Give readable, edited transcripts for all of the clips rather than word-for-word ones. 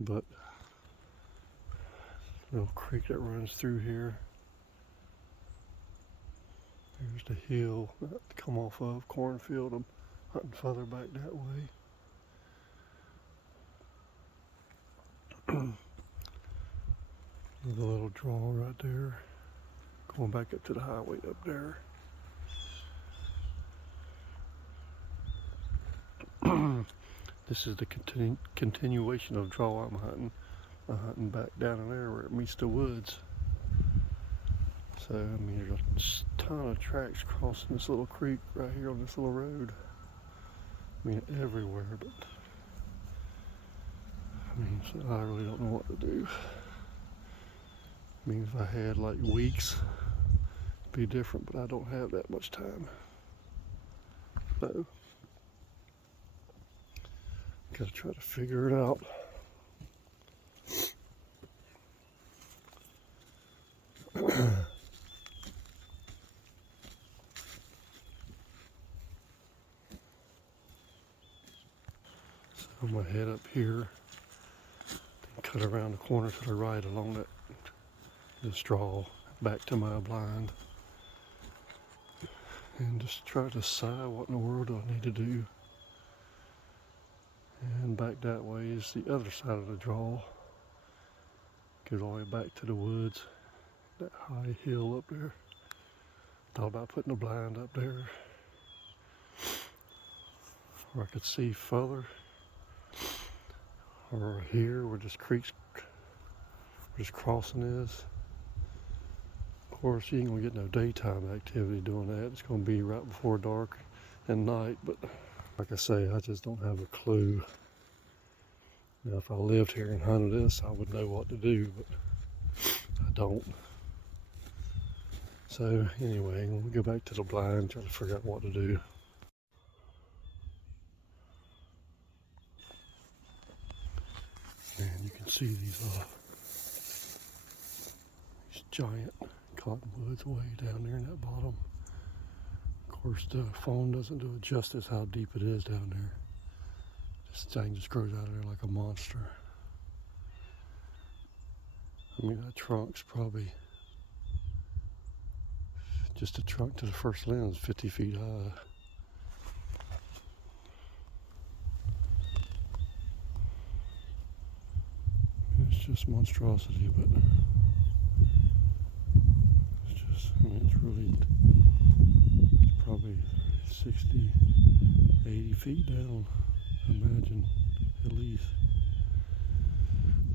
but little creek that runs through here. There's the hill that I come off of cornfield. I'm hunting further back that way. There's a little draw right there. Going back up to the highway up there. This is the continuation of draw I'm hunting. I'm hunting back down in there where it meets the woods. So, I mean, there's a ton of tracks crossing this little creek right here on this little road. I mean, everywhere, but I mean, so I really don't know what to do. I mean, if I had like weeks, it'd be different, but I don't have that much time. So, gotta try to figure it out. So I'm gonna head up here, then cut around the corner to the right along this draw back to my blind, and just try to decide what in the world do I need to do. And back that way is the other side of the draw. Goes all the way back to the woods, that high hill up there. Thought about putting a blind up there where I could see further, or here where this creek's, where this crossing is. Of course, you ain't gonna get no daytime activity doing that. It's gonna be right before dark and night, but like I say, I just don't have a clue. Now, if I lived here and hunted this, I would know what to do, but I don't. So anyway, we'll go back to the blind, try to figure out what to do. And you can see these giant cottonwoods way down there in that bottom. Of course, the phone doesn't do it justice how deep it is down there. This thing just grows out of there like a monster. I mean, that trunk's probably, just the trunk to the first limb is 50 feet high. It's just monstrosity, but it's just, I mean, it's probably 60, 80 feet down, I imagine, at least.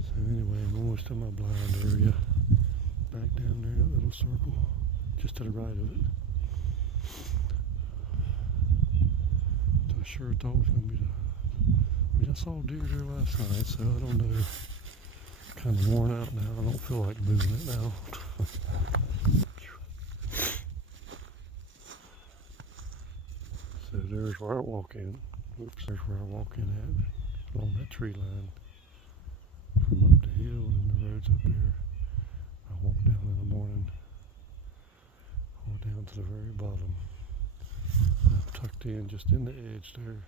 So anyway, I'm almost to my blind area. Back down there, that little circle, just to the right of it. So I sure thought it was going to be I mean, I saw deer there last night, so I don't know. Kind of worn out now. I don't feel like moving it now. So there's where I walk in. Oops, there's where I walk in at, along that tree line. From up the hill and the road's up there. I walk down in the morning, all down to the very bottom. I'm tucked in just in the edge there,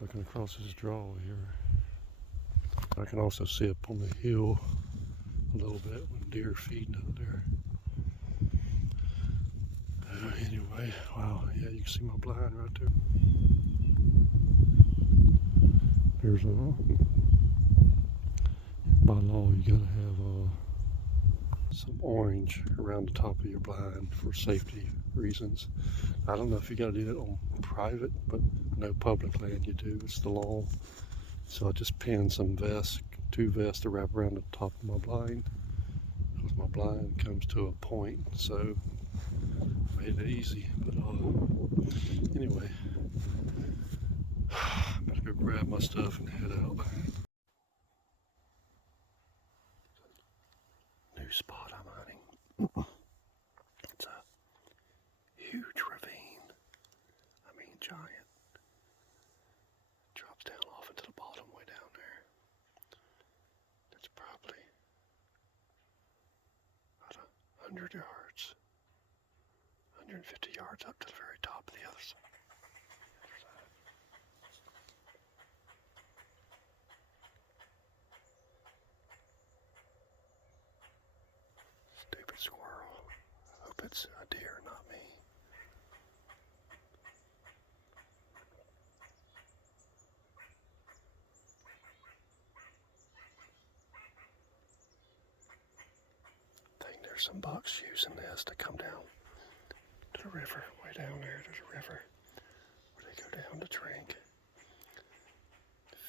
looking across this draw here. I can also see up on the hill a little bit when deer are feeding out there. Anyway, wow, yeah, you can see my blind right there. There's by law, you gotta have some orange around the top of your blind for safety reasons. I don't know if you gotta do that on private, but no public land you do, it's the law. So I just pinned some vests, 2 vests to wrap around the top of my blind, because my blind comes to a point, so I made it easy. But anyway, I'm gonna go grab my stuff and head out. New spot I'm hunting. It's a huge ravine. I mean, giant. Drops down off into the bottom way down there. It's probably about 100 yards, 150 yards up to the very top of the other side. it's a deer, not me. I think there's some bucks using this to come down to the river. Way down there, there's a river where they go down to drink.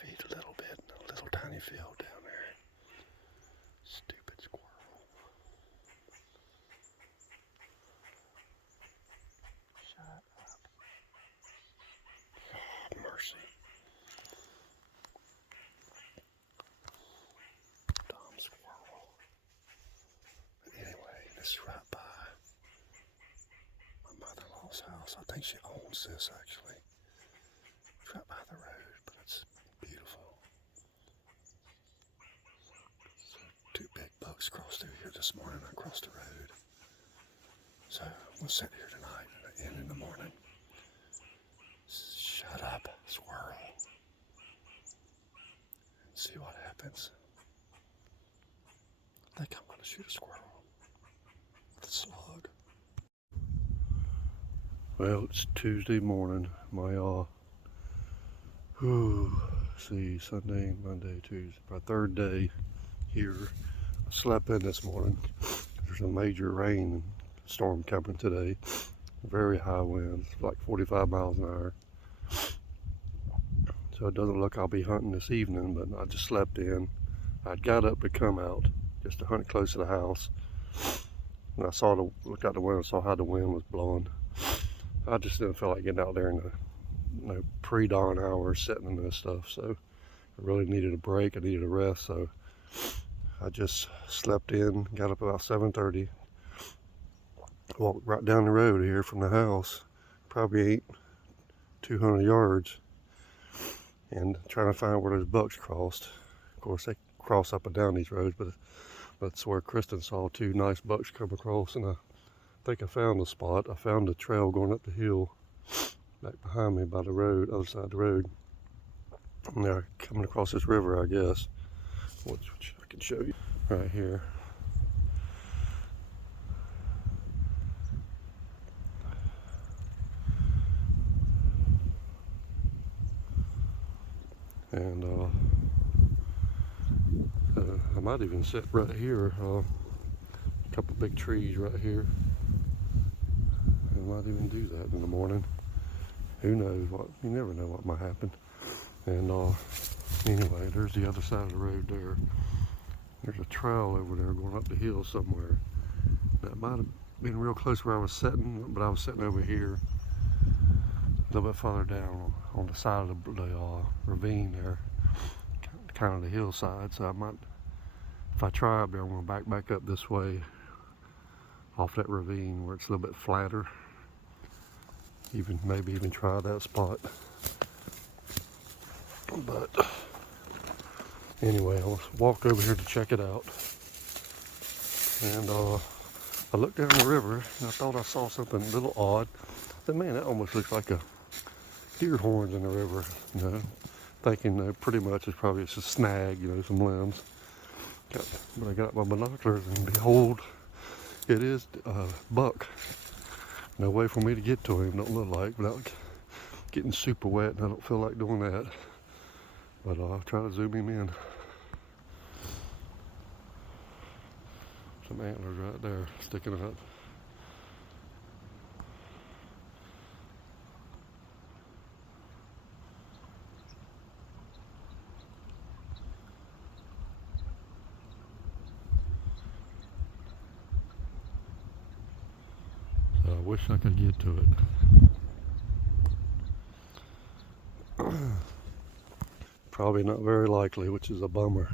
Feed a little bit in a little tiny field down there. Stupid squirrel. Shut up. Oh, mercy. Dumb squirrel. But anyway, this is right by my mother-in-law's house. I think she owns this actually. It's right by the road, but it's beautiful. So two big bucks crossed through here this morning. I crossed the road. So we'll sit here tonight and in the morning. Shut up, squirrel. And see what happens. I think I'm gonna shoot a squirrel with a slug. Well, it's Tuesday morning. My Sunday, Monday, Tuesday, my third day here. I slept in this morning. There's a major rain storm coming today. Very high winds, like 45 miles an hour. So it doesn't look I'll be hunting this evening, but I just slept in. I got up to come out just to hunt close to the house. And I looked out the window and saw how the wind was blowing. I just didn't feel like getting out there in the pre-dawn hours sitting in this stuff. So I really needed a break. I needed a rest. So I just slept in, got up about 7:30. Walked right down the road here from the house. Probably ain't 200 yards. And trying to find where those bucks crossed. Of course, they cross up and down these roads, but that's where Kristen saw two nice bucks come across, and I think I found the spot. I found the trail going up the hill back behind me by the road, other side of the road. And they're coming across this river, I guess, which I can show you right here. And I might even sit right here, a couple big trees right here. I might even do that in the morning. Who knows what, you never know what might happen. And anyway, there's the other side of the road there. There's a trail over there going up the hill somewhere. That might have been real close where I was sitting, but I was sitting over here a little bit farther down on the side of the ravine there, kind of the hillside. So I might, if I try up there, I'm going to back up this way off that ravine where it's a little bit flatter. Maybe even try that spot. But anyway, I walked over here to check it out. And I looked down the river and I thought I saw something a little odd. I said, man, that almost looks like a deer horns in the river, thinking pretty much it's probably just a snag, some limbs. But I got my binoculars and behold, it is a buck. No way for me to get to him, don't look like, without getting super wet, and I don't feel like doing that. But I'll try to zoom him in. Some antlers right there sticking up. So I wish I could get to it. Probably not very likely, which is a bummer.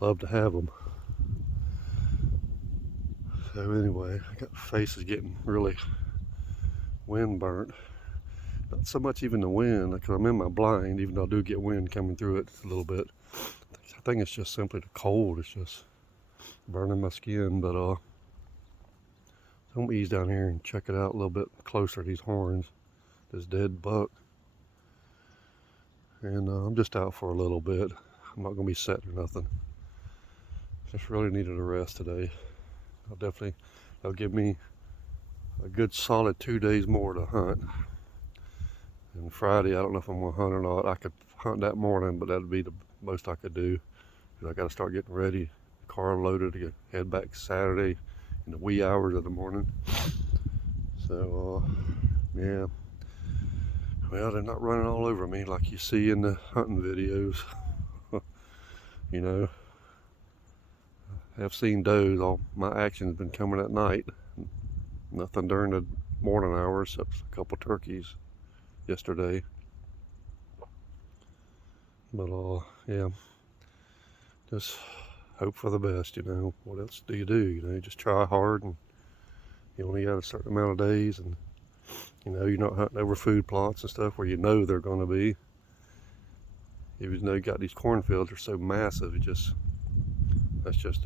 Love to have them. So anyway, I got face is getting really wind burnt. Not so much even the wind, because I'm in my blind, even though I do get wind coming through it a little bit. I think it's just simply the cold. It's just burning my skin. But I'm gonna ease down here and check it out a little bit closer. These horns, this dead buck. And I'm just out for a little bit. I'm not gonna be sitting or nothing. Just really needed a rest today. That'll give me a good solid 2 days more to hunt. And Friday, I don't know if I'm gonna hunt or not. I could hunt that morning, but that'd be the most I could do. Cause I gotta start getting ready. Car loaded to head back Saturday in the wee hours of the morning. So, yeah. Well, they're not running all over me like you see in the hunting videos. You know, I've seen does. All my action's been coming at night. Nothing during the morning hours except a couple turkeys yesterday. But yeah, just hope for the best. You know, what else do? You know, just try hard, and you only got a certain amount of days, and you know, you're not hunting over food plots and stuff where you know they're going to be. Even though you got these cornfields, they're so massive. That's just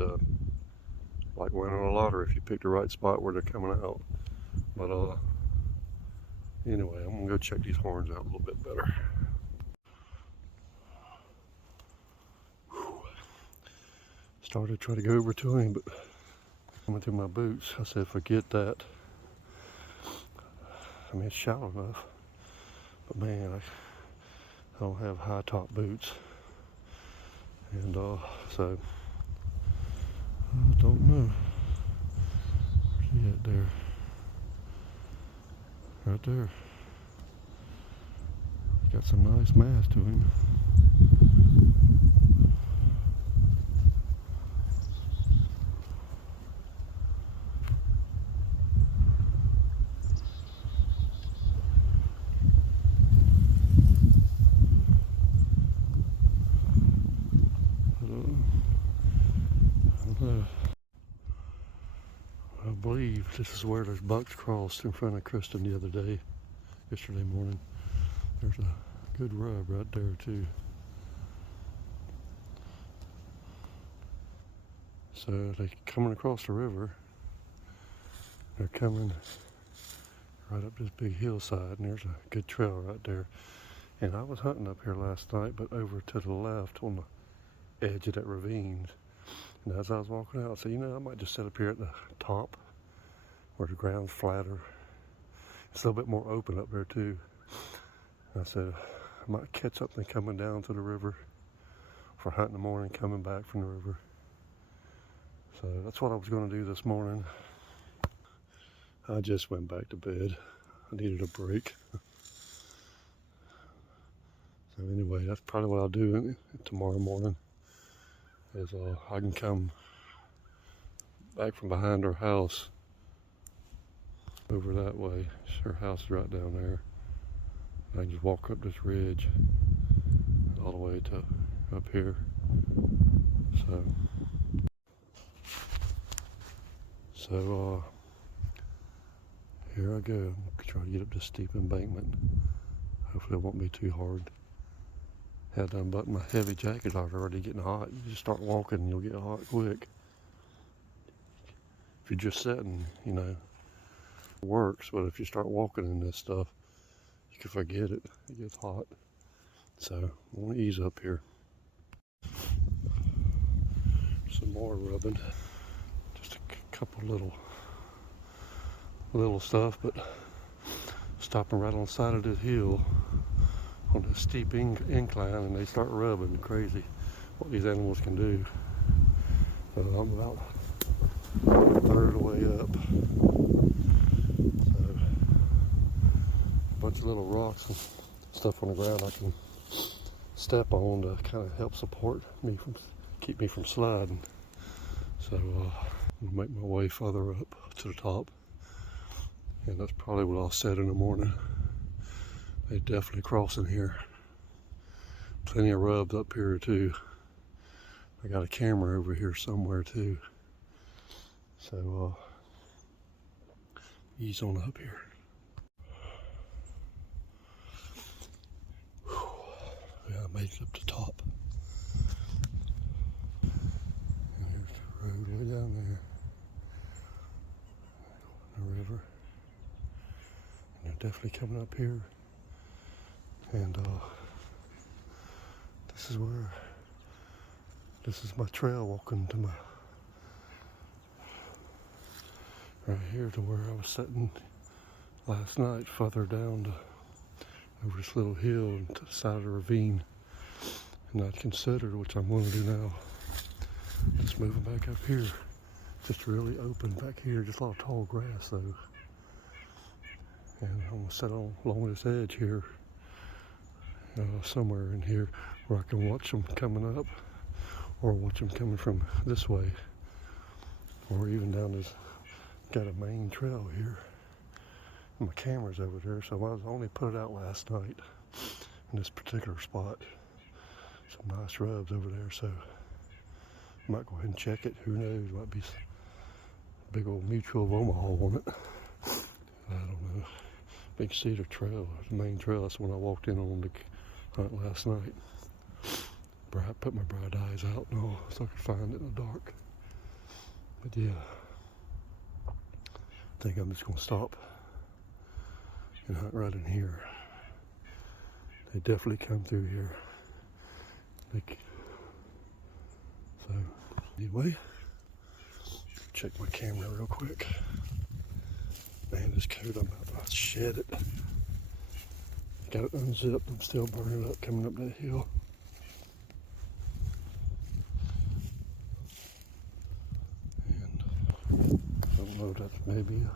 like winning a lottery if you pick the right spot where they're coming out. But anyway, I'm gonna go check these horns out a little bit better. Started trying to go over to him, but coming through my boots, I said forget that. I mean, it's shallow enough, but man, I don't have high top boots, and so I don't know. Where's he at there? Right there. Got some nice mass to him. I believe this is where those bucks crossed in front of Kristen the other day, yesterday morning. There's a good rub right there too. So they're coming across the river. They're coming right up this big hillside, and there's a good trail right there. And I was hunting up here last night, but over to the left on the edge of that ravine. And as I was walking out, I said, you know, I might just sit up here at the top where the ground's flatter. It's a little bit more open up there too. And I said, I might catch something coming down to the river for hunting in the morning, coming back from the river. So that's what I was going to do this morning. I just went back to bed. I needed a break. So anyway, that's probably what I'll do tomorrow morning. Is I can come back from behind her house over that way. Her house is right down there. I can just walk up this ridge all the way to up here. So here I go. I'm trying to get up this steep embankment. Hopefully it won't be too hard. Had to unbutton my heavy jacket. I was already getting hot. You just start walking and you'll get hot quick. If you're just sitting, you know, it works. But if you start walking in this stuff, you can forget it. It gets hot. So I want to ease up here. Some more rubbing. Just a couple little stuff, but stopping right on the side of this hill on this steep incline, and they start rubbing. Crazy what these animals can do. I'm about a third of the way up. So a bunch of little rocks and stuff on the ground I can step on to kind of help support me keep me from sliding. So I'm gonna make my way further up to the top, and that's probably what I'll set in the morning. They definitely crossing here. Plenty of rubs up here too. I got a camera over here somewhere too. So ease on up here. Whew. Yeah, I made it up to top. And here's the road way down there. The river. And they're definitely coming up here. And this is my trail walking to my right here to where I was sitting last night, further down over this little hill and to the side of the ravine. And I'd considered, which I'm going to do now, just moving back up here. Just really open back here, just a lot of tall grass though. And I'm going to sit along this edge here, somewhere in here where I can watch them coming up, or watch them coming from this way, or even down this, got a main trail here. And my camera's over there, so I was only put it out last night in this particular spot. Some nice rubs over there, so I might go ahead and check it. Who knows, might be a big old Mutual of Omaha on it. I don't know. Big Cedar Trail, the main trail, that's when I walked in on the hunt last night. I put my bright eyes out and all so I could find it in the dark. But yeah, I think I'm just gonna stop and hunt right in here. They definitely come through here. So anyway, check my camera real quick. Man, this coat, I'm about to shed it. Got it unzipped, I'm still burning up coming up that hill. And I don't know if that's maybe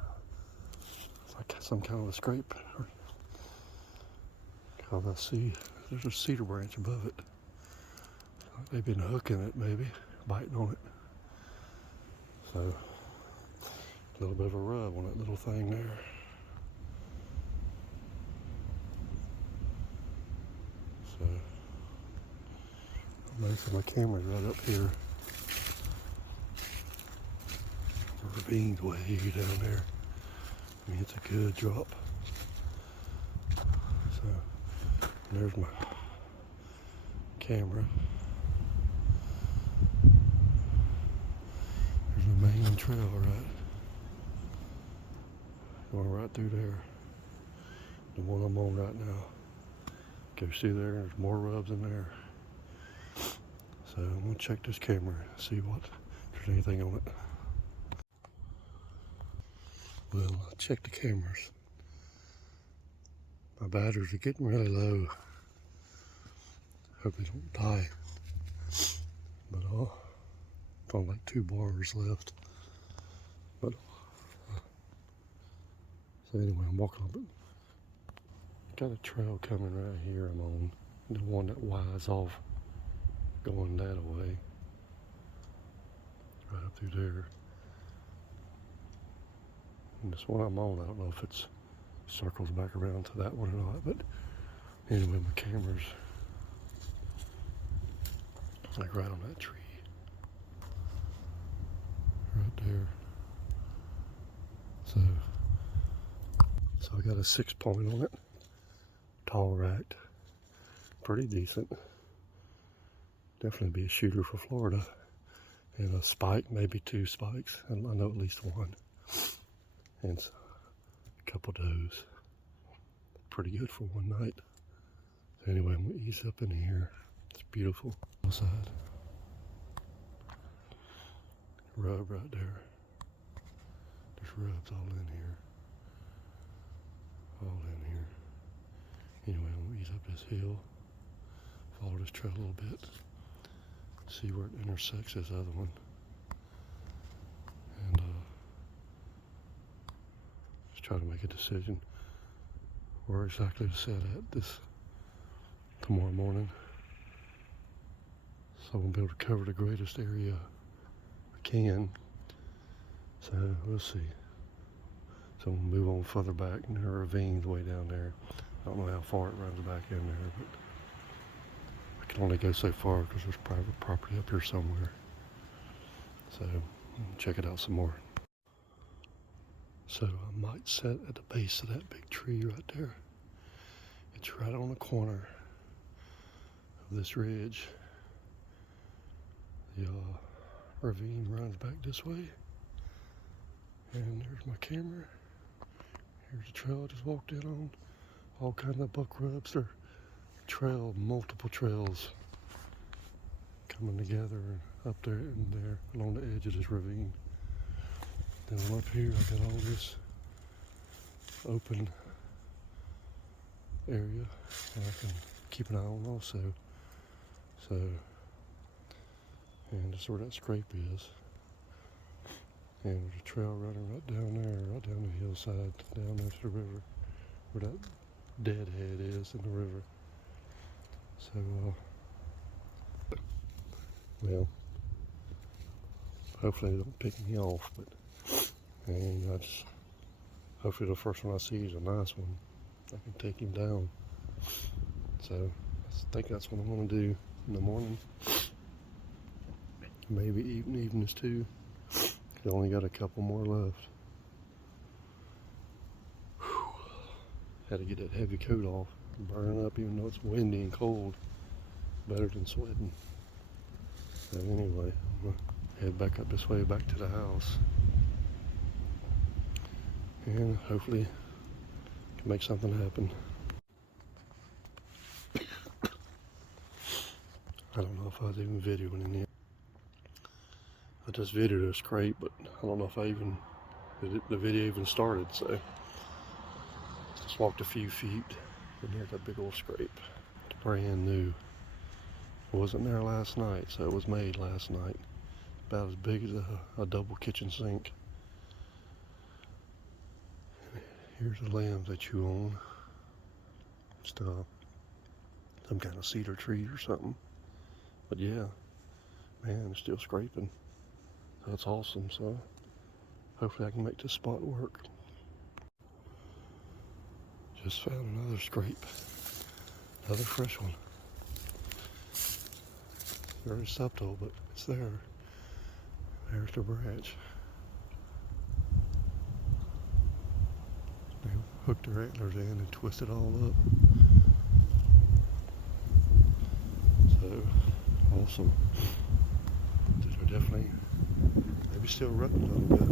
like some kind of a scrape. Because I see there's a cedar branch above it. They've been hooking it maybe, biting on it. So, a little bit of a rub on that little thing there. So, most of my camera's right up here. The ravine's way down there. I mean, it's a good drop. So, there's my camera. There's the main trail, right? Going right through there. The one I'm on right now. Go see there, there's more rubs in there. So I'm gonna check this camera, see if there's anything on it. Well, I checked the cameras. My batteries are getting really low. Hope they don't die. But it's only like 2 bars left. But so anyway, I'm walking up. Got a trail coming right here. I'm on the one that winds off, going that way, right up through there. And this one I'm on, I don't know if it circles back around to that one or not, but anyway, my camera's like right on that tree, right there. So I got a 6-point on it, tall racked, pretty decent. Definitely be a shooter for Florida. And a spike, maybe 2 spikes, and I know at least 1. And a couple does. Pretty good for one night. So anyway, I'm gonna ease up in here. It's beautiful. Outside. Rub right there. There's rubs all in here. All in here. Anyway, I'm gonna ease up this hill. Follow this trail a little bit. See where it intersects this other one. And just try to make a decision where exactly to set at this tomorrow morning. So I'm gonna be able to cover the greatest area I can. So we'll see. So I'm gonna move on further back, and there are ravines way down there. I don't know how far it runs back in there, but I can only go so far because there's private property up here somewhere. So check it out some more. So I might set at the base of that big tree right there. It's right on the corner of this ridge. The ravine runs back this way. And there's my camera. Here's the trail I just walked in on. All kinds of buck rubs. They're multiple trails coming together up there and there along the edge of this ravine. And up here I got all this open area that I can keep an eye on also. So, and that's where that scrape is. And there's a trail running right down there, right down the hillside, down into the river, where that deadhead is in the river. So, well, hopefully they don't pick me off, but, and hopefully the first one I see is a nice one. I can take him down. So, I think that's what I'm going to do in the morning. Maybe evenings too. I only got a couple more left. Whew. Had to get that heavy coat off. Burning up even though it's windy and cold. Better than sweating. But anyway, I'm going to head back up this way, back to the house. And hopefully can make something happen. I don't know if I was even videoing in here. I just videoed a scrape, but I don't know if the video even started, so. Just walked a few feet, and there's that big old scrape. It's brand new. It wasn't there last night, so it was made last night. About as big as a double kitchen sink. Here's the limbs that you own. Stuff. Some kind of cedar tree or something. But yeah, man, it's still scraping. That's awesome, so hopefully I can make this spot work. Just found another scrape. Another fresh one. Very subtle, but it's there. There's the branch. They hooked their antlers in and twisted all up. So, awesome. They're definitely, maybe still running a little bit.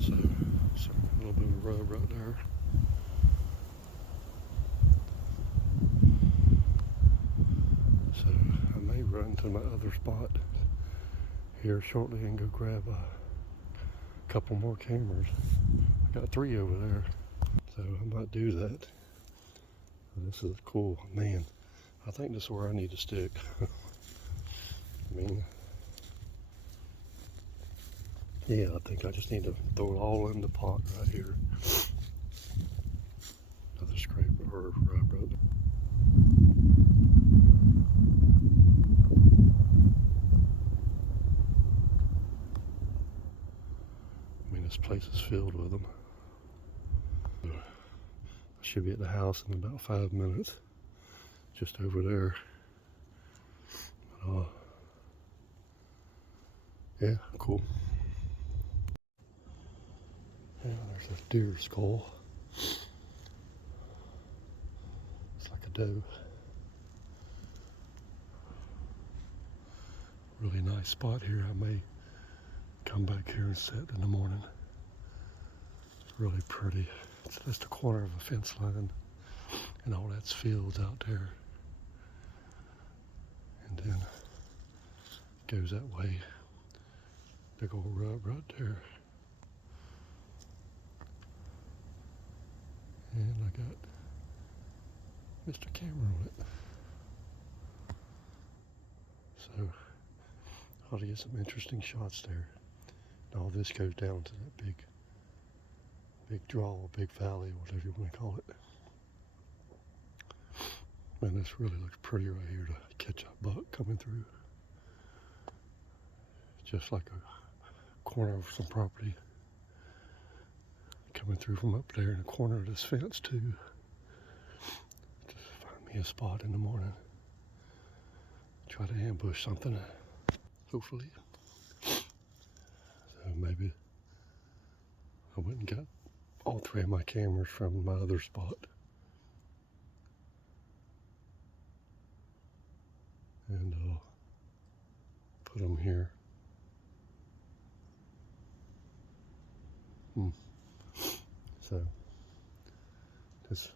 So a little bit of rub right there. So I may run to my other spot here shortly and go grab a couple more cameras. I got 3 over there, so I might do that. This is cool, man. I think this is where I need to stick. I mean, yeah, I think I just need to throw it all in the pot right here. Another scrape or rub right there. I mean, this place is filled with them. I should be at the house in about 5 minutes. Just over there. Yeah, cool. Yeah, there's a deer skull. It's like a doe. Really nice spot here. I may come back here and sit in the morning. It's really pretty. It's just a corner of a fence line, and all that's fields out there. And then it goes that way. Big old rub right there. And I got Mr. Camera on it. So, I ought to get some interesting shots there. And all this goes down to that big draw, big valley, whatever you want to call it. Man, this really looks pretty right here to catch a buck coming through. Just like a corner of some property. Coming through from up there in the corner of this fence too. Just find me a spot in the morning. Try to ambush something, hopefully. So maybe I went and got all 3 of my cameras from my other spot. And I'll put them here. So this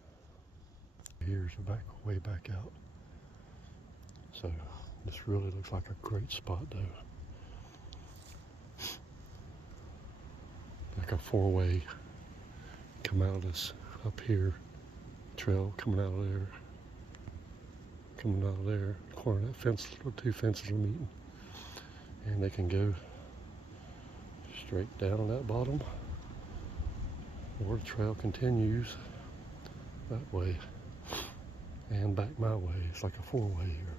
here's the way back out. So This really looks like a great spot though. Like a four-way come out of this up here, trail coming out of there, coming out of there, corner of that fence, the two fences are meeting. And they can go straight down on that bottom, or the trail continues that way and back my way. It's like a four-way here.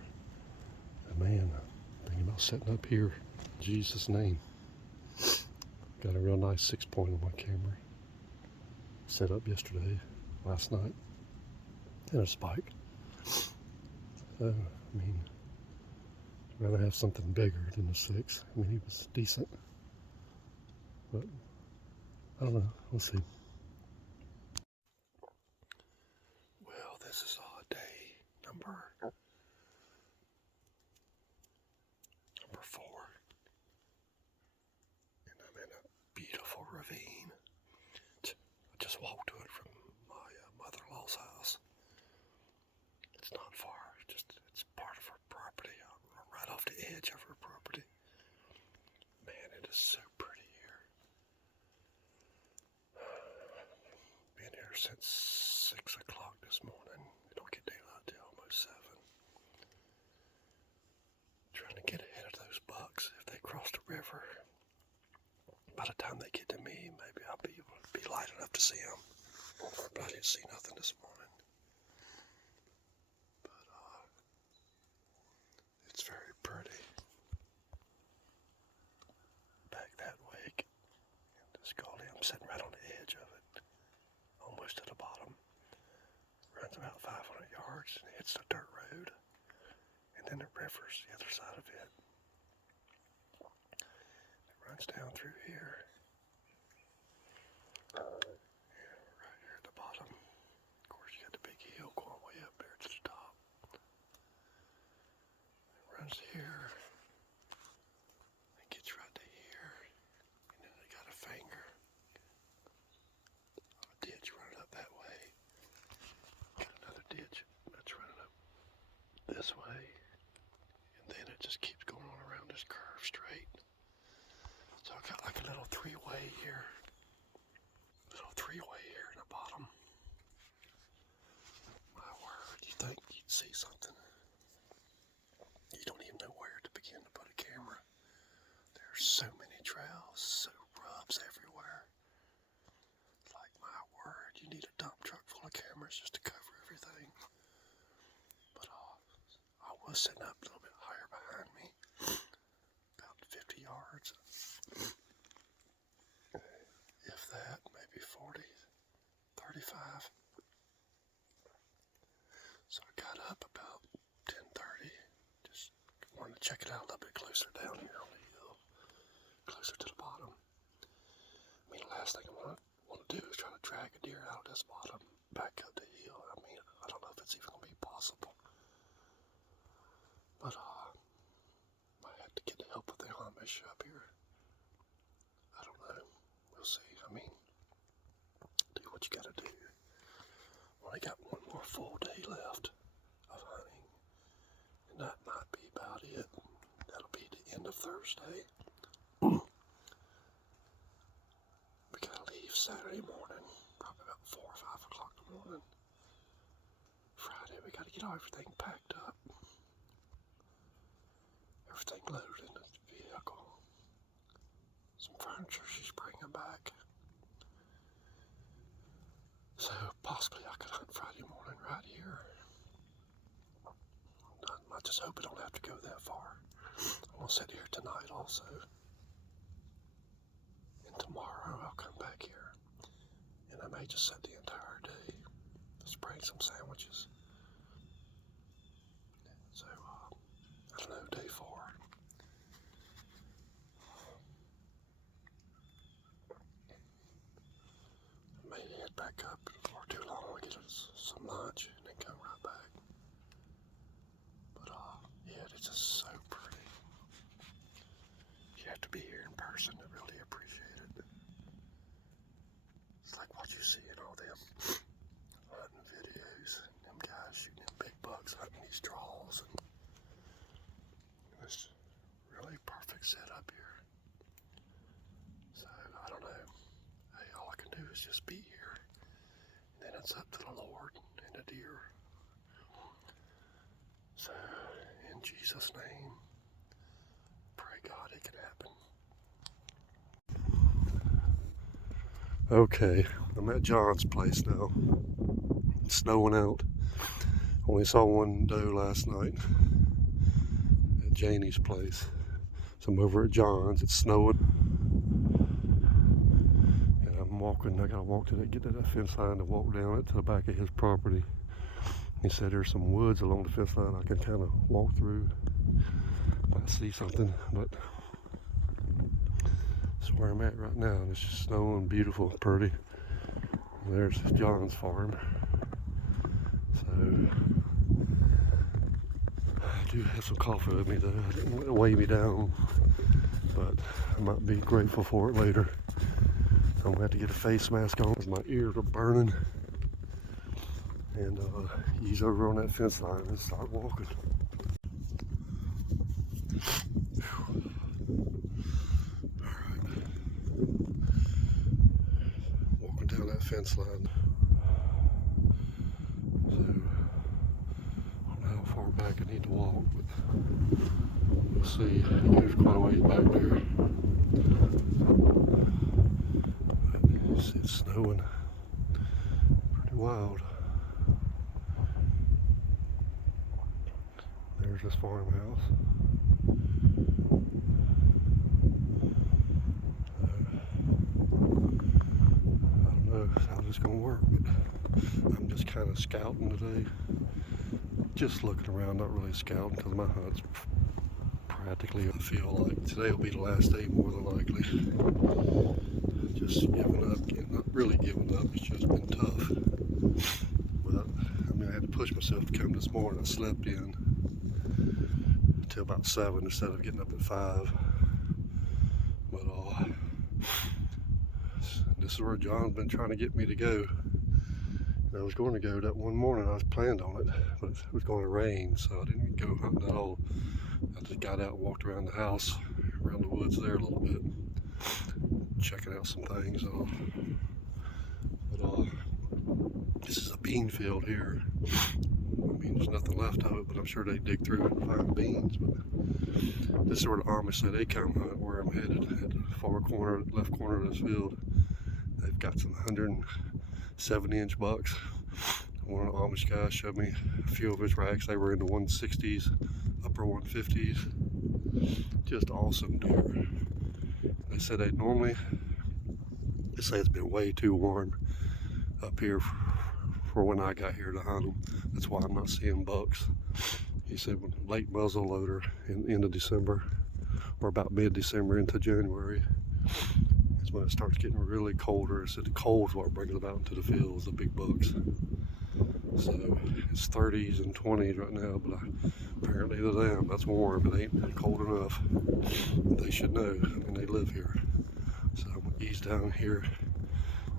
And man, thinking about setting up here in Jesus' name. Got a real nice 6-point on my camera. Set up yesterday, last night, and a spike. So, I mean, I'd rather have something bigger than the 6. I mean, he was decent, but I don't know. We'll see. Well, this is day number 4, and I'm in a beautiful ravine. I just walked to it from my mother-in-law's house. It's not far, it's part of her property, right off the edge of her property. Man, it is so pretty here. Been here since 6 o'clock this morning. We don't get daylight till almost 7. Trying to get ahead of those bucks if they cross the river. By the time they get to me, maybe I'll be able to be light enough to see them. But I didn't see nothing this morning. But it's very pretty. Back that way, and this gully, I'm sitting right on the edge of it, almost to the bottom. Runs about 500 yards and hits the dirt road, and then the river's the other side of it. It runs down through here. Right here at the bottom. Of course, you got the big hill going way up there to the top. It runs here. It gets right to here. And then it got a finger. A ditch running up that way. Got another ditch that's running up this way. And then it just keeps going on around this curve straight. So I got like a little three-way here. In the bottom. My word, you think you'd see something. You don't even know where to begin to put a camera. There's so many trails, so rubs everywhere. Like, my word, you need a dump truck full of cameras just to cover everything. But I was sitting up a little bit higher behind me, about 50 yards. If that, maybe 40, 35. So I got up about 10:30, just wanted to check it out a little bit closer down here on the hill, closer to the bottom. I mean, the last thing I want to do is try to drag a deer out of this bottom back up the hill. I mean, I don't know if it's even going to be possible. But I had to get the help of the Amish up here. I don't know. We'll see. I mean, do what you gotta do. Only got one more full day left of hunting, and that might be about it. That'll be the end of Thursday. We gotta leave Saturday morning, probably about 4 or 5 o'clock in the morning. Friday, we gotta get everything packed up, everything loaded in the vehicle. Some furniture she's bringing back. So possibly I could hunt Friday morning right here. I just hope I don't have to go that far. I'm going to sit here tonight also. And tomorrow I'll come back here. And I may just sit the entire day. Just bring some sandwiches. So, I don't know, day 4. I may head back up before too long, get us some lunch, and then come right back. But, yeah, it's just so pretty. You have to be here in person to really appreciate it. It's like what you see in all them hunting videos, and them guys shooting them big bucks, hunting these draws, and deer. So, in Jesus' name, pray God it can happen. Okay, I'm at John's place now. It's snowing out. Only saw one doe last night at Janie's place. So I'm over at John's. It's snowing. And I'm walking. I gotta walk to that, get to that fence line to walk down it to the back of his property. He said there's some woods along the fence line I can kind of walk through if I see something, but that's where I'm at right now. And it's just snowing, beautiful, pretty. And there's John's farm. So I do have some coffee with me though. I didn't want it to weigh me down, but I might be grateful for it later. I'm gonna have to get a face mask on because my ears are burning. And ease over on that fence line and start walking. Alright. Walking down that fence line. So, I don't know how far back I need to walk, but we'll see. There's quite a ways back there. But it's snowing. Pretty wild. There's this farmhouse. I don't know how this is going to work, but I'm just kind of scouting today. Just looking around, not really scouting because my hunt's practically, I feel like today will be the last day more than likely. Just giving up, not really giving up, it's just been tough. But I mean, I had to push myself to come this morning. I slept in until about 7 instead of getting up at 5. But this is where John's been trying to get me to go. And I was going to go that one morning. I was planned on it, but it was going to rain, so I didn't go hunting at all. I just got out and walked around the house, around the woods there a little bit, checking out some things. But this is a bean field here. I mean, there's nothing left of it, but I'm sure they dig through it and find beans. But this is where the Amish say they come hunt, where I'm headed, at the far corner, left corner of this field. They've got some 170-inch bucks. One of the Amish guys showed me a few of his racks. They were in the 160s, upper 150s. Just awesome deer. They said they say it's been way too warm up here for when I got here to hunt them. That's why I'm not seeing bucks. He said when late muzzle loader in end of December, or about mid-December into January, is when it starts getting really colder. He said the cold is what brings them out into the fields, the big bucks. So it's 30s and 20s right now, but apparently to them that's warm. It ain't cold enough. They should know. I mean, they live here. So I'm gonna ease down here,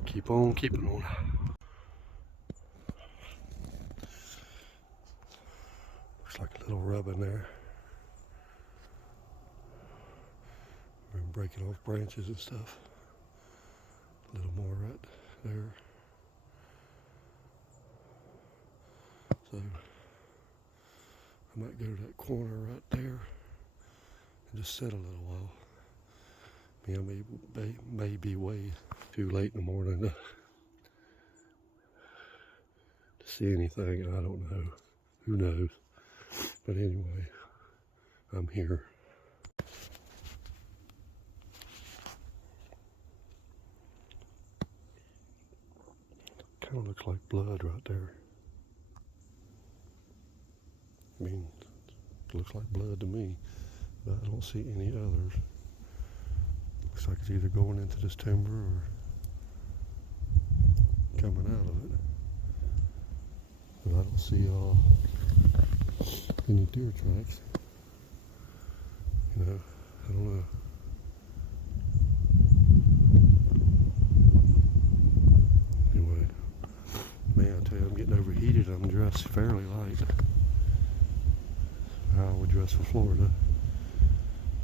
keep on keeping on. Looks like a little rub in there. We're breaking off branches and stuff. A little more right there. So I might go to that corner right there and just sit a little while. I mean, I may be way too late in the morning to see anything, and I don't know. Who knows? But anyway, I'm here. Kind of looks like blood right there. I mean, it looks like blood to me, but I don't see any others. Looks like it's either going into this timber or coming out of it. But I don't see any deer tracks. You know, I don't know. Anyway, man, I tell you, I'm getting overheated. I'm dressed fairly light. How I would dress for Florida.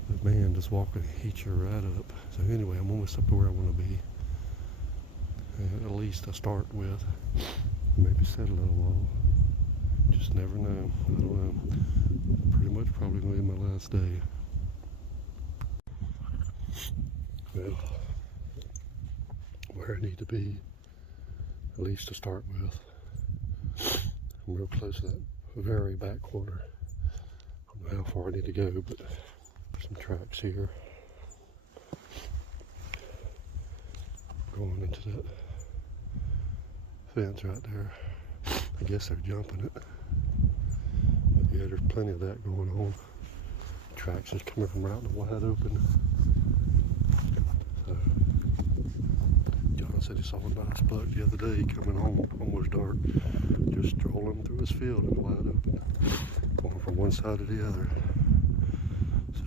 But man, just walking heats you right up. So anyway, I'm almost up to where I want to be. And at least I start with maybe sit a little while. Just never know. I don't know. Pretty much probably gonna be my last day. Well, where I need to be, at least to start with. I'm real close to that very back corner. I don't know how far I need to go, but some tracks here. Going into that fence right there. I guess they're jumping it. But yeah, there's plenty of that going on. Tracks just coming from out in the wide open. So, John said he saw a nice buck the other day coming home, almost dark, just strolling through his field in the wide open, going from one side to the other. So,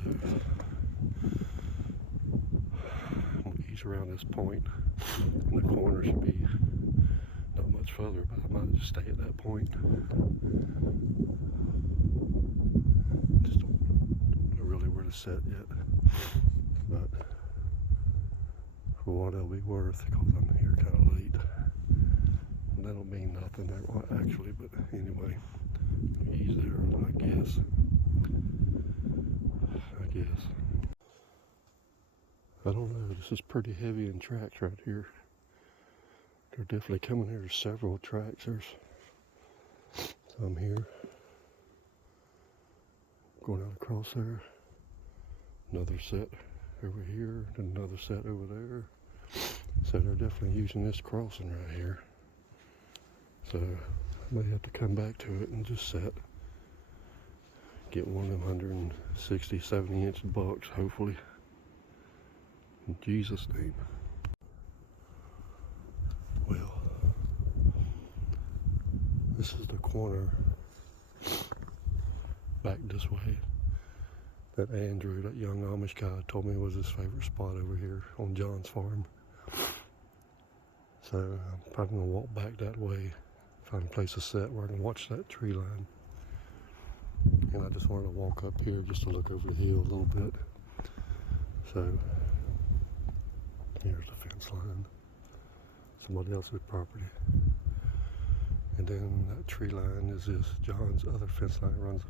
I'm going to ease around this point, and the corner should be not much further, but I might just stay at that point. Just don't know really where to set yet, but for what it'll be worth, because I'm here kind of late. And that don't mean nothing actually, but anyway, ease there, I guess. I don't know, this is pretty heavy in tracks right here. They're definitely coming here. There's several tracks. There's some here. Going out across there. Another set over here. And another set over there. So they're definitely using this crossing right here. So I may have to come back to it and just set. Get one of them 160, 70 inch bucks, hopefully. In Jesus' name. Well, this is the corner back this way that Andrew, that young Amish guy, told me was his favorite spot over here on John's farm. So I'm probably gonna walk back that way, find a place to sit where I can watch that tree line. And I just wanted to walk up here just to look over the hill a little bit. So here's the fence line. Somebody else's property. And then that tree line is this John's other fence line, runs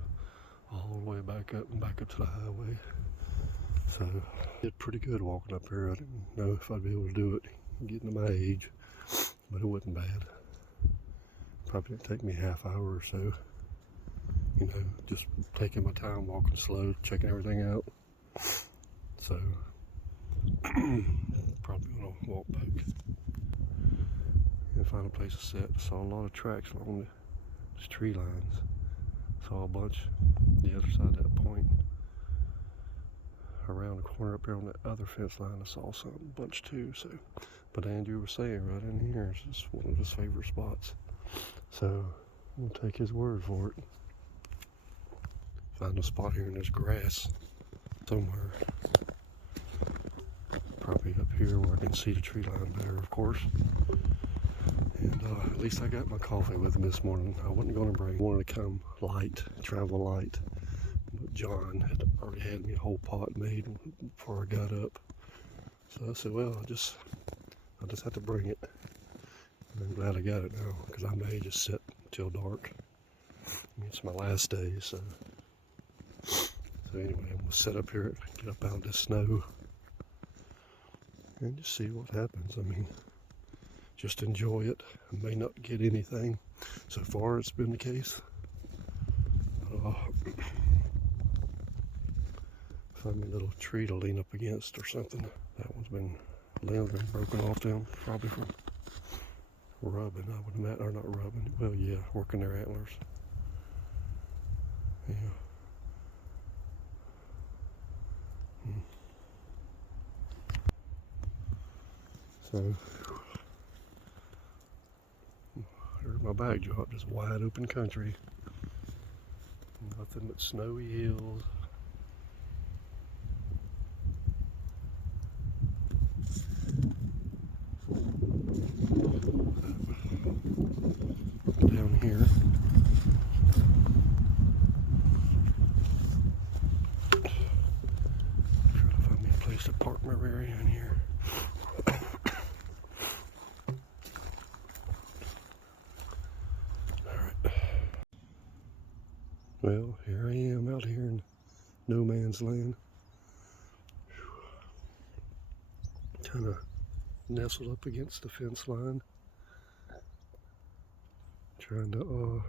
all the way back up and back up to the highway. So I did pretty good walking up here. I didn't know if I'd be able to do it getting to my age, but it wasn't bad. Probably didn't take me a half hour or so. You know, just taking my time, walking slow, checking everything out. So probably gonna walk back and find a place to sit. Saw a lot of tracks along these tree lines. Saw a bunch the other side of that point. Around the corner up here on that other fence line, I saw a bunch too. So, but Andrew was saying right in here is just one of his favorite spots. So we'll take his word for it. Find a spot here in this grass somewhere. Probably up here where I can see the tree line better, of course. And at least I got my coffee with me this morning. I wasn't going to bring. I wanted to come light, travel light. But John had already had me a whole pot made before I got up. So I said, well, I just have to bring it. And I'm glad I got it now, because I may just sit till dark. I mean, it's my last day, so anyway, I'm gonna sit up here, get up out of this snow, and just see what happens. I mean, just enjoy it. I may not get anything. So far, it's been the case. Find me a little tree to lean up against or something. That one's been, limbs been broken off them, probably from rubbing, I would imagine, or not rubbing, well, yeah, working their antlers. Yeah. So, there's my backdrop, just wide open country. Nothing but snowy hills. Down here. Try to find me a place to park my rear end here. Well, here I am out here in no man's land. Kind of nestled up against the fence line. Trying to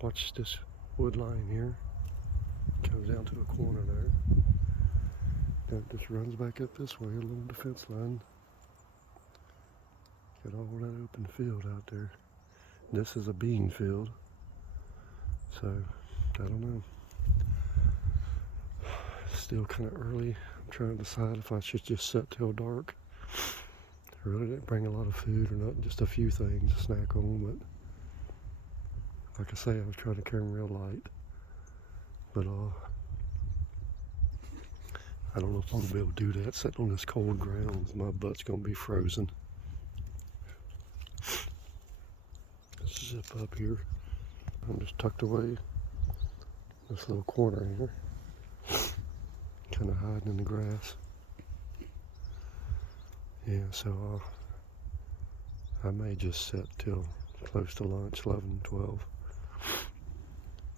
watch this wood line here. Comes down to a corner there. Then it just runs back up this way along the fence line. Got all that open field out there. This is a bean field. So, I don't know. Still kind of early. I'm trying to decide if I should just sit till dark. I really didn't bring a lot of food or not, just a few things to snack on, but like I say, I was trying to carry them real light. But I don't know if I'm gonna be able to do that sitting on this cold ground. My butt's gonna be frozen. Let's zip up here. I'm just tucked away in this little corner here. Kind of hiding in the grass. Yeah, so I may just sit till close to lunch, 11, 12.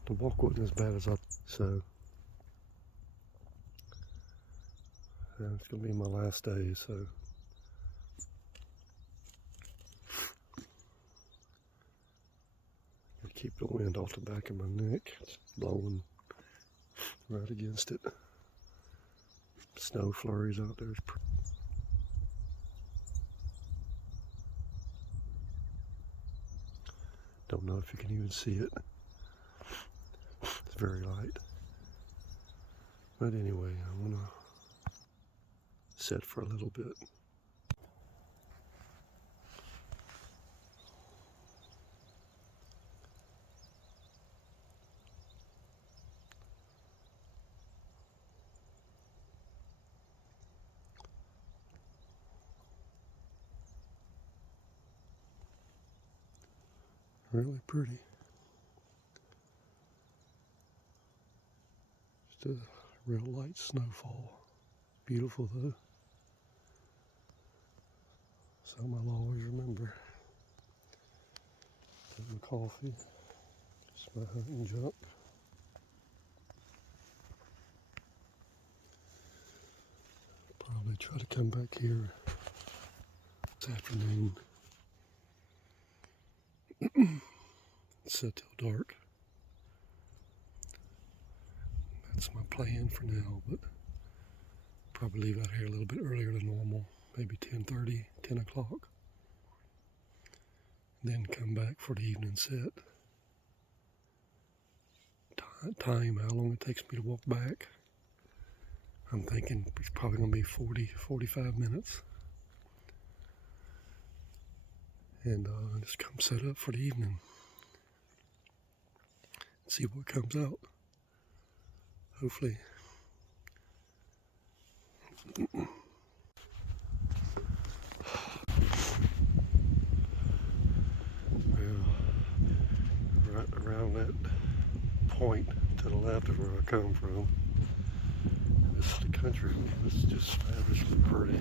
The walk wasn't as bad as I thought, so it's gonna be my last day, so gotta keep the wind off the back of my neck. It's blowing right against it. Snow flurries out there. Don't know if you can even see it. It's very light. But anyway, I'm gonna sit for a little bit. Really pretty. Just a real light snowfall. Beautiful though. Something I'll always remember. Have my coffee. Just my hunting jump. Probably try to come back here this afternoon. Sit till dark. That's my plan for now, but probably leave out here a little bit earlier than normal, maybe 10:30, 10 o'clock. Then come back for the evening set. Time, how long it takes me to walk back. I'm thinking it's probably going to be 40, 45 minutes. And just come set up for the evening. See what comes out. Hopefully. Well, right around that point to the left of where I come from, this is the country. This is just lavishly pretty.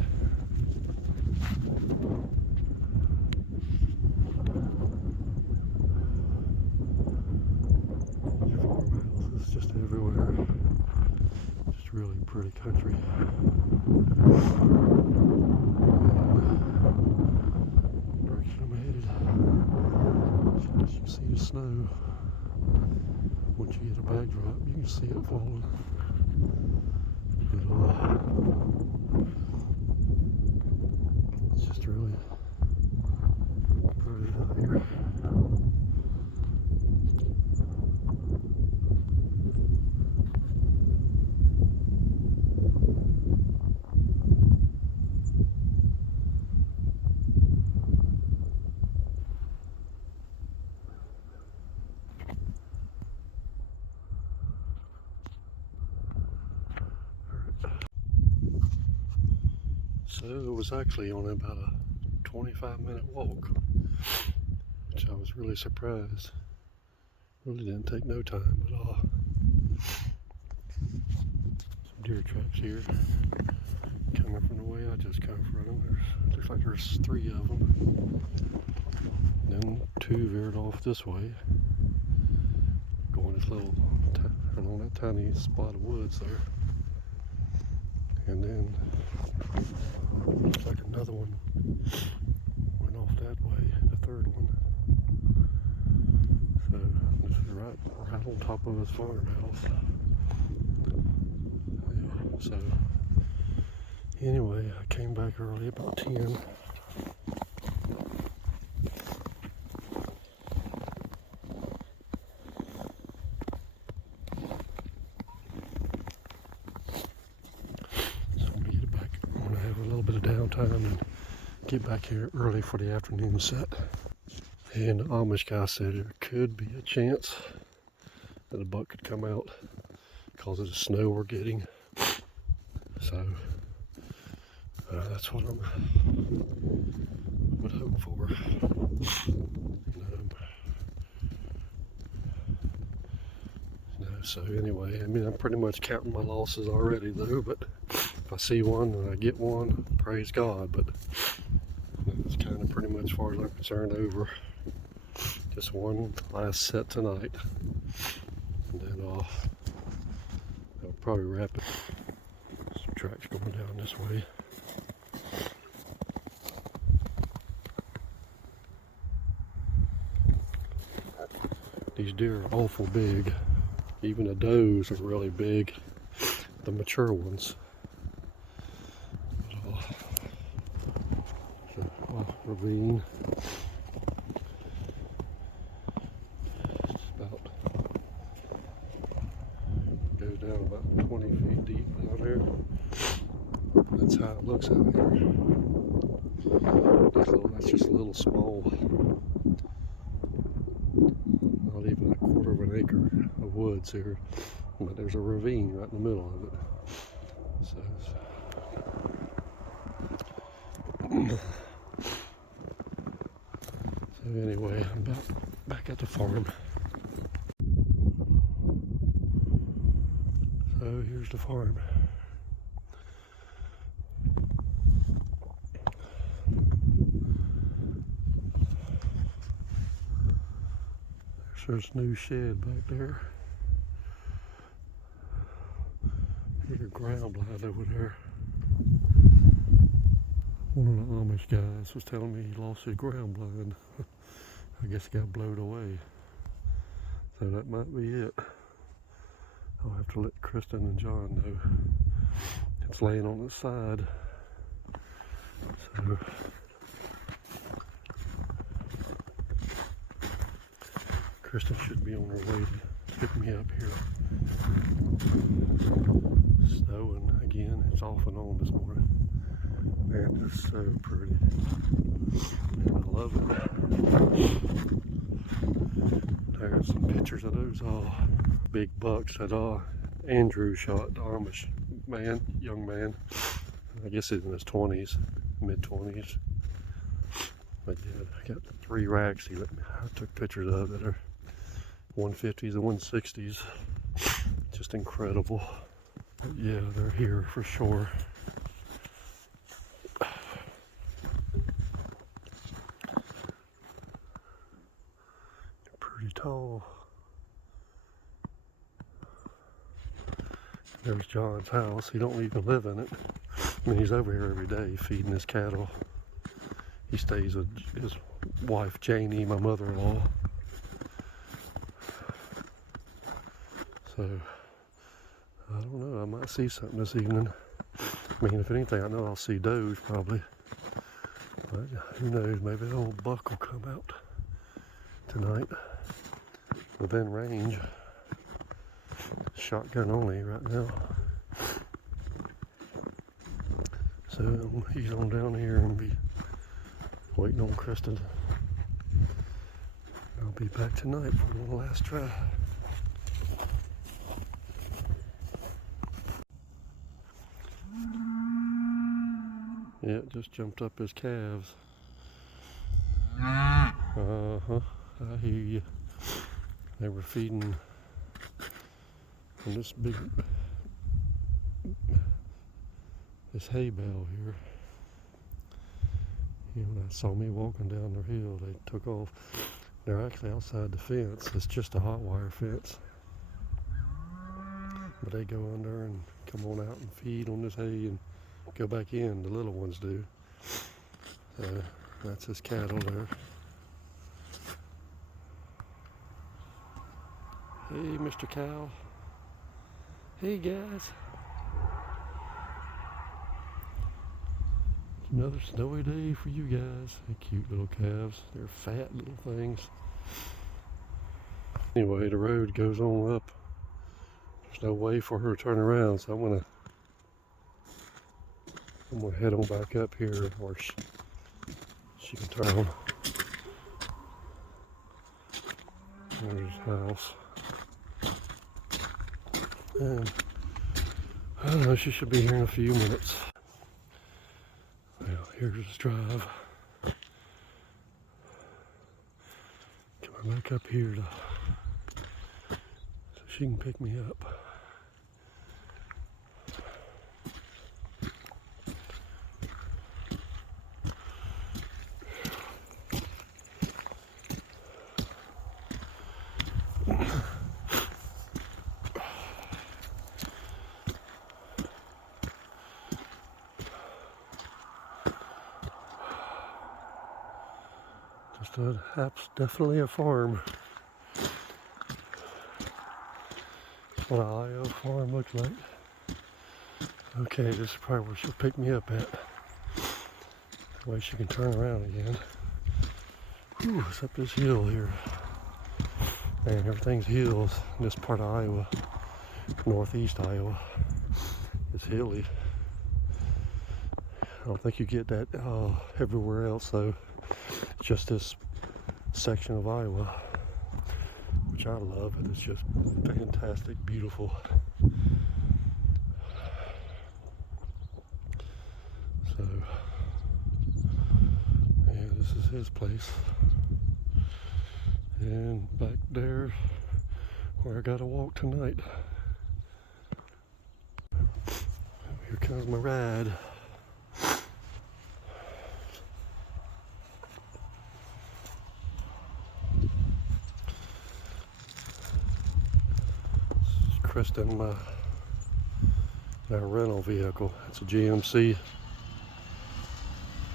Farmhouses just everywhere. Just really pretty country. Direction I'm headed. As you see the snow. Once you get a backdrop, you can see it falling. But it's just really pretty out here. So it was actually only about a 25-minute walk, which I was really surprised. Really didn't take no time at all. Some deer tracks here, coming from the way I just come from. Looks like there's 3 of them. Then 2 veered off this way, going this little, on that tiny spot of woods there. And then looks like another one went off that way, the third one. So this is right on top of his farmhouse. Yeah, so anyway, I came back early about 10. Downtime and get back here early for the afternoon set. And the Amish guy said there could be a chance that a buck could come out because of the snow we're getting. So that's what I would hope for. So anyway, I mean, I'm pretty much counting my losses already though, but if I see one and I get one, praise God. But it's kind of pretty much, as far as I'm concerned, over. Just one last set tonight, and then I'll probably wrap it. Some tracks going down this way. These deer are awful big. Even the does are really big, the mature ones. Ravine. It's about, goes down about 20 feet deep down there. That's how it looks out here. That's just a little small, not even a quarter of an acre of woods here, but there's a ravine right in the middle of it. So anyway, I'm back at the farm. So here's the farm. There's a new shed back there. There's a ground blind over there. One of the Amish guys was telling me he lost his ground blind. I guess it got blown away. So that might be it. I'll have to let Kristen and John know. It's laying on its side. So Kristen should be on her way to pick me up here. Snowing again. It's off and on this morning. Man, it's so pretty. Man, I love it. There's some pictures of those big bucks that Andrew shot, the Amish man, young man. I guess he's in his 20s, mid-20s. But yeah, I got 3 racks I took pictures of that are 150s and 160s. Just incredible. But yeah, they're here for sure. They're pretty tall. There's John's house. He don't even live in it. I mean, he's over here every day feeding his cattle. He stays with his wife, Janie, my mother-in-law. So, I don't know. I might see something this evening. I mean, if anything, I know I'll see does probably. But who knows? Maybe the old buck will come out tonight. Within range. Shotgun only right now. So he's on down here and be waiting on Kristen. I'll be back tonight for one last try. Yeah, it just jumped up his calves. Uh-huh, I hear you. They were feeding on this hay bale here. When I saw me walking down the hill, they took off. They're actually outside the fence. It's just a hot wire fence. but they go under and come on out and feed on this hay and go back in. The little ones do. That's his cattle there. Hey, Mr. Cow. Hey, guys. It's another snowy day for you guys. They're cute little calves. They're fat little things. Anyway, the road goes on up. There's no way for her to turn around, so I'm gonna head on back up here where she can turn. There's his house. And I don't know, she should be here in a few minutes. Well, here's his drive. Coming back up here so she can pick me up. That's definitely a farm. That's what an IO farm looks like. Okay, this is probably where she'll pick me up at. That way she can turn around again. Whew, it's up this hill here. Man, everything's hills in this part of Iowa. Northeast Iowa. It's hilly. I don't think you get that everywhere else though. It's just this section of Iowa, which I love. It's just fantastic, beautiful. So, yeah, this is his place. And back there, where I gotta walk tonight. Here comes my ride. Kristen, my rental vehicle. It's a GMC.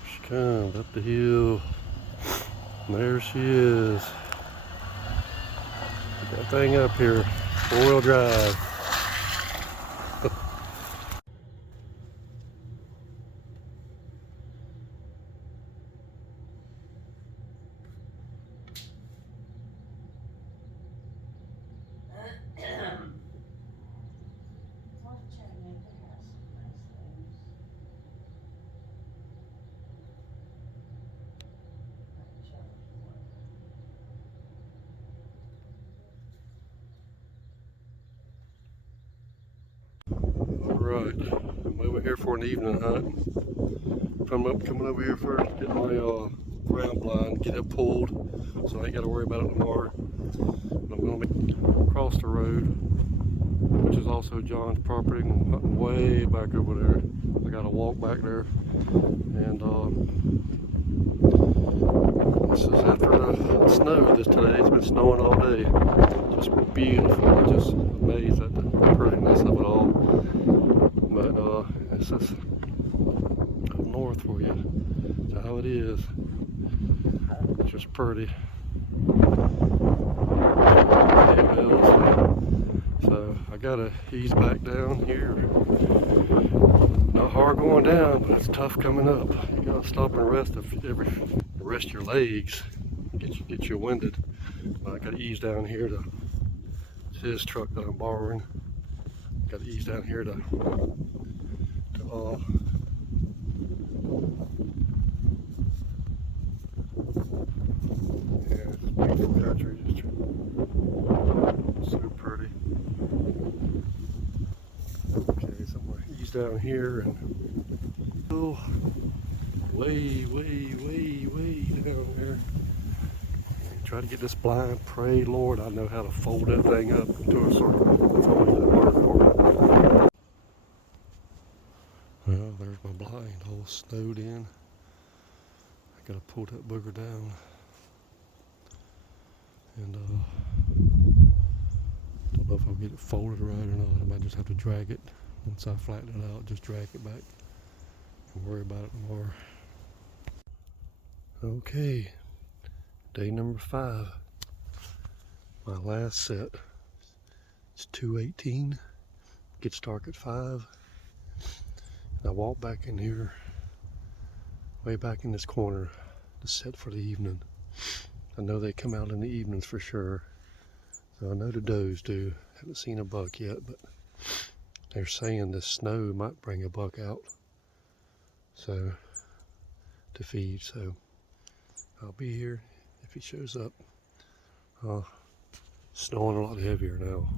She comes up the hill. And there she is. Get that thing up here. 4-wheel drive. Alright, I'm over here for an evening hunt. Coming over here first, get my ground blind, get it pulled, so I ain't got to worry about it tomorrow. And I'm going to cross the road, which is also John's property. I'm hunting way back over there. I got to walk back there, and this is after the snow today. It's been snowing all day. Just beautiful. I'm just amazed at the prettiness of it all. But it's just up north for you. That's how it is. It's just pretty. So I gotta ease back down here. Not hard going down, but it's tough coming up. You gotta stop and rest your legs. Get you winded. I gotta ease down here to his truck that I'm borrowing. Gotta ease down here to yeah, it's beautiful country, just so pretty. Okay, so I'm gonna ease down here and go way down there. Try to get this blind. Pray, Lord, I know how to fold that thing up into a circle. That's always been hard for me. Well, there's my blind, all snowed in. I gotta pull that booger down. And don't know if I'll get it folded right or not. I might just have to drag it once I flatten it out, just drag it back and worry about it tomorrow. Okay, day number 5. My last set. It's 2:18. Gets dark at 5. And I walk back in here, way back in this corner, to set for the evening. I know they come out in the evenings for sure. So I know the does do. Haven't seen a buck yet, but they're saying the snow might bring a buck out. So, to feed. So I'll be here if he shows up. Snowing a lot heavier now.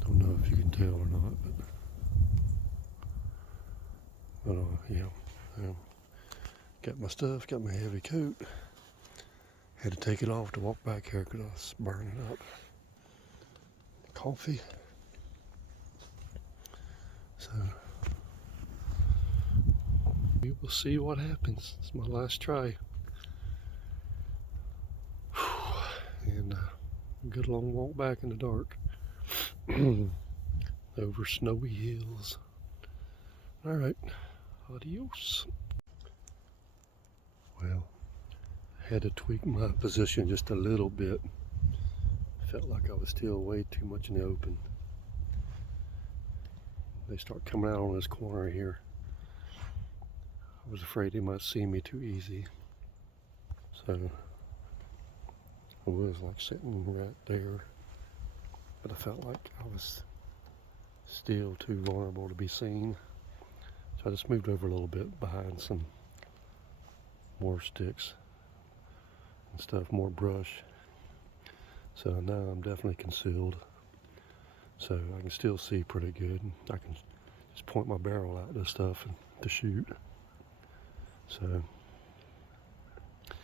Don't know if you can tell or not, but yeah. Got my stuff, got my heavy coat. Had to take it off to walk back here because I was burning up. Coffee. So we will see what happens. It's my last try. And good long walk back in the dark. Over snowy hills. Alright, adios. Well, I had to tweak my position just a little bit. Felt like I was still way too much in the open. They start coming out on this corner here. I was afraid they might see me too easy. So I was like sitting right there, but I felt like I was still too vulnerable to be seen. So I just moved over a little bit behind some more sticks and stuff, more brush. So now I'm definitely concealed. So I can still see pretty good. I can just point my barrel at this stuff and to shoot. So I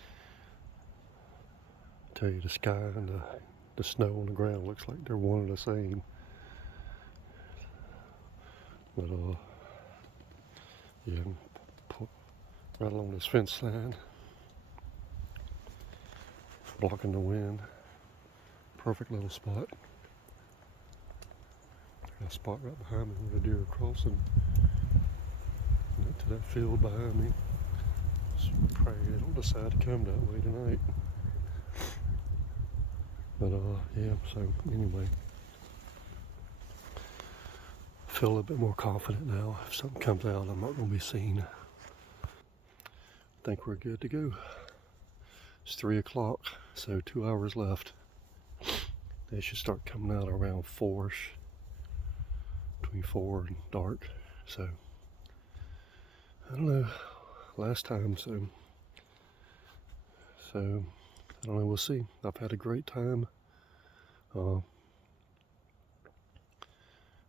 tell you, the sky and the snow on the ground looks like they're one and the same. But yeah, right along this fence line, blocking the wind. Perfect little spot. Got a spot right behind me where the deer are crossing to that field behind me. Just pray they don't decide to come that way tonight. But yeah, so anyway, I feel a little bit more confident now. If something comes out, I'm not going to be seen. I think we're good to go. It's 3 o'clock, so 2 hours left. They should start coming out around 4-ish, between 4 and dark. So I don't know, last time, so I don't know, we'll see. I've had a great time.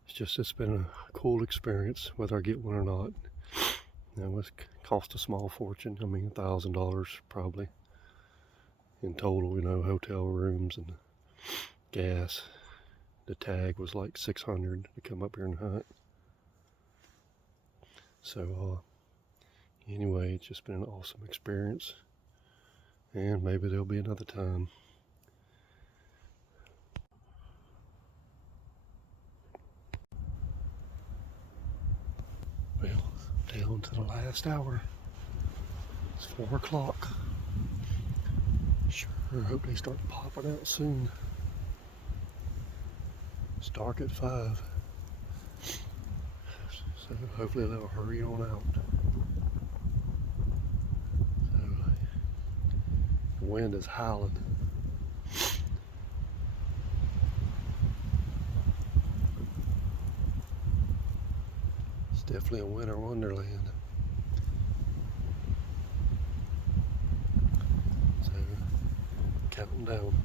It's been a cool experience, whether I get one or not. You know, it's cost a small fortune. I mean, $1,000 probably in total, you know, hotel rooms and gas. The tag was like $600 to come up here and hunt. So anyway, it's just been an awesome experience, and maybe there'll be another time. Well, down to the last hour. It's 4 o'clock. Sure hope they start popping out soon. It's dark at 5. So hopefully they'll hurry on out. So the wind is howling. It's definitely a winter wonderland. So counting down.